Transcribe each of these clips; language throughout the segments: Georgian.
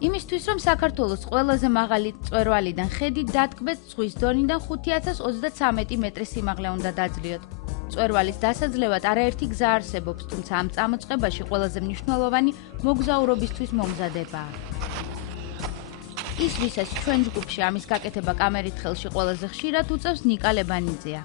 იმისთვის, რომ საქართველოს ყველაზე მაღალი მწვერვალიდან ხედი დატკბეს ზღვის დონიდან 5033 მეტრი სიმაღლე უნდა დაძლიოთ. მწვერვალის დასაძლევად არაერთი გზა არსებობს, თუმცა ამ წამოწყებაში ყველაზე მნიშვნელოვანი მოგზაურობისთვის მომზადებაა. ის, ვისაც ჩვენ ჯგუფში ამის გაკეთება კამერით ხელში ყველაზე ხშირად უწევს, ნიკა ლებანიძეა.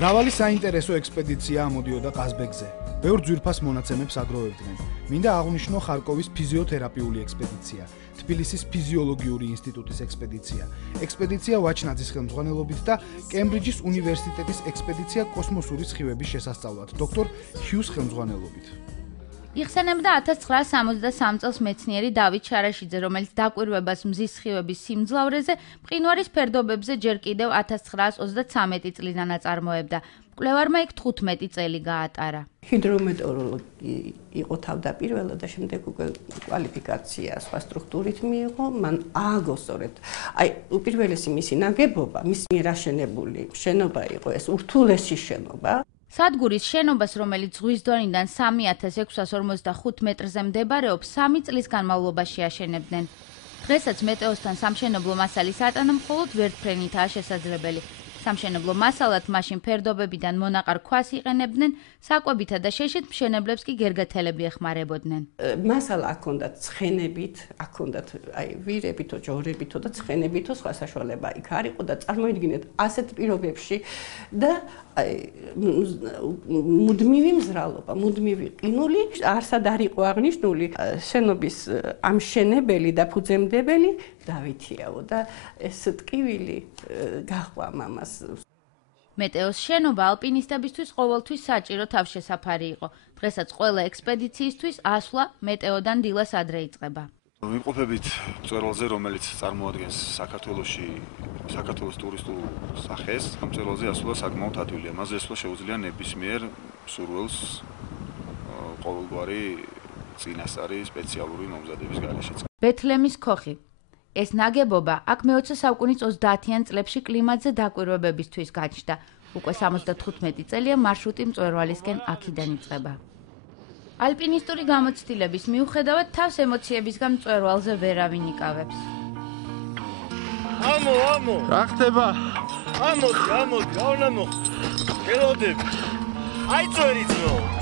მრავალი საინტერესო ექსპედიცია ამოდიოდა ყაზბეგზე. ბევრ ძვირფას მონაცემებს აგროვებდნენ. მინდა აღვნიშნო ხარკოვის ფიზიოთერაპიული ექსპედიცია, თბილისის ფიზიოლოგიური ინსტიტუტის ექსპედიცია, ექსპედიცია ვაჩნაძის ხელმძღვანელობით და კემბრიჯის უნივერსიტეტის ექსპედიცია კოსმოსური სხივების შესასწავლად, დოქტორ ჰიუს ხელმძღვანელობით. იხსენებდა 1963 წელს მეცნიერი დავით შარაშიძე, რომელიც დაკვირვებას მზის სხივების სიმძლავრეზე მყინვარის ფერდობებზე ჯერ კიდევ 1933 წლიდან აწარმოებდა. მკვლევარმა იქ 15 წელი გაატარა. ჰიდრომეტეოროლოგი იყო თავდაპირველად და შემდეგ უკვე კვალიფიკაცია სხვა სტრუქტურით მიიღო, მან ააგო სწორედ. უპირველესი მისი ნაგებობა, მის მიერ აშენებული შენობა იყო ეს ურთულესი შენობა. სადგურის შენობას, რომელიც ზღვის დონიდან 3645 მეტრზე მდებარეობს, 3 წლის განმავლობაში აშენებდნენ. დღესაც მეტეოსთან სამშენებლო მასალის ატანა მხოლოდ ვერტფრენითაა შესაძლებელი. სამშენებლო მასალად მაშინ ფერდობებიდან მონაყარ ქვას იყენებდნენ, საკვებითა და შეშით მშენებლებს კი გერგათელები ეხმარებოდნენ. მასალა აქონდათ ცხენებით, აქონდათ ვირებითო, ჯორებითო და ცხენებითო სხვა საშუალება იქ არ იყო და წარმოიდგინეთ ასეთ პირობებში და მუდმივი მზრალობა, მუდმივი ყინული, არსად არ იყო აღნიშნული შენობის ამშენებელი და ფუძემდებელი დავითიაო და ეს ტკივილი გაჰყვა მამას. მეტეოს შენობა ალპინისტებისთვის ყოველთვის საჭირო თავშესაფარი იყო. დღესაც ყველა ექსპედიციისთვის ასვლა მეტეოდან დილას ადრე იწყება. ვიმყოფებით მწვერვალზე, რომელიც წარმოადგენს საქართველოს ტურისტულ სახეს. ამ მწვერვალზე ასვლა საკმაოდ ადვილია. მასზე ასვლა შეუძლია ნებისმიერ მსურველს ყოველგვარი წინასწარი სპეციალური მომზადების გარეშეც. ბეთლემის ქოხი. ეს ნაგებობა აქ მე-20 საუკუნის 30-იან წლებში კლიმატზე დაკვირვებებისთვის გაჩნდა. უკვე 75 წელია მარშრუტი მწვერვალისკენ აქედან იწყება. ალპინისტური გამოცდილების მიუხედავად თავს ემოციებისგან მწვერვალზე ვერავინ იკავებს. ამო! რა ხდება? ამოდი, გავნამო. გელოდები. აი წვერიძმო.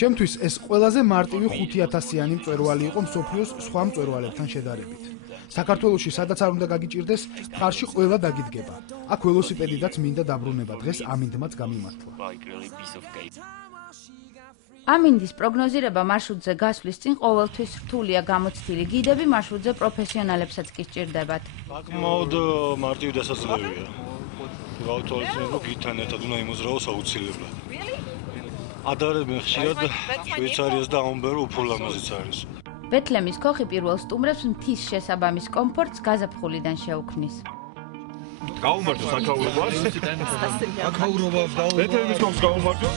ჩემთვის ეს ყველაზე მარტივი 5000-იანი მწვერვალი იყო მსოფლიოს სხვა მწვერვალებთან შედარებით. საქართველოში სადაც არ უნდა გაგიჭირდეს, მხარში ყველა დაგიდგება. აქ ველოსიპედიდაც მინდა დაბრუნება, დღეს ამინდმაც გამიმართლა. ამინდის პროგნოზირება მარშრუტზე გასვლის წინ ყოველთვის რთულია, გამოცდილი გიდები მარშრუტზე პროფესიონალებსაც კი სჭირდებათ. საკმაოდ მარტივი დასაძლევია. გავთვალისწინებ, რომ გიდთან ერთად უნდა იმოძრაოს აუცილებლად. ადარებენ ხშირად შვეიცარიას და ამბერო უფრო ლამაზიც არის. ბეთლემის ქოხი პირველ სტუმრებს მთის შესაბამის კომფორტს გაზაფხულიდან შეუქმნის. გაუმართო საქაურობას. აქაურობას გაუმართო. ბეთლემის ქოხს გაუმართო.